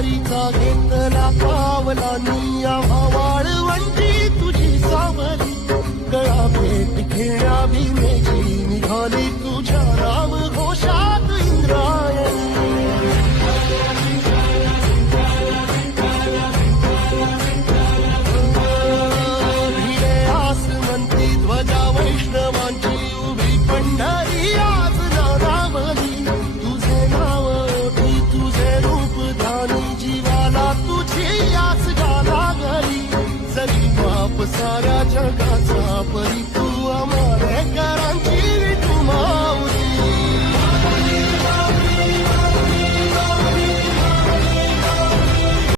वारीचा घेतला पावलांनी आम्हा वाळवंटी तुझी सावली गळा भेट घेण्या भीमेची निघाली तुझ्या राम घोषात इंद्रायणी भिडे आसमंती ध्वजा वैष्णवांची उभी पंढरी आज नारावली तुझे नाव ओठी तुझे रूप ध्यानी जीवाला तुझी आस गाला गली जरी बाप साऱ्या जगाचा परी तू आम्हारे कर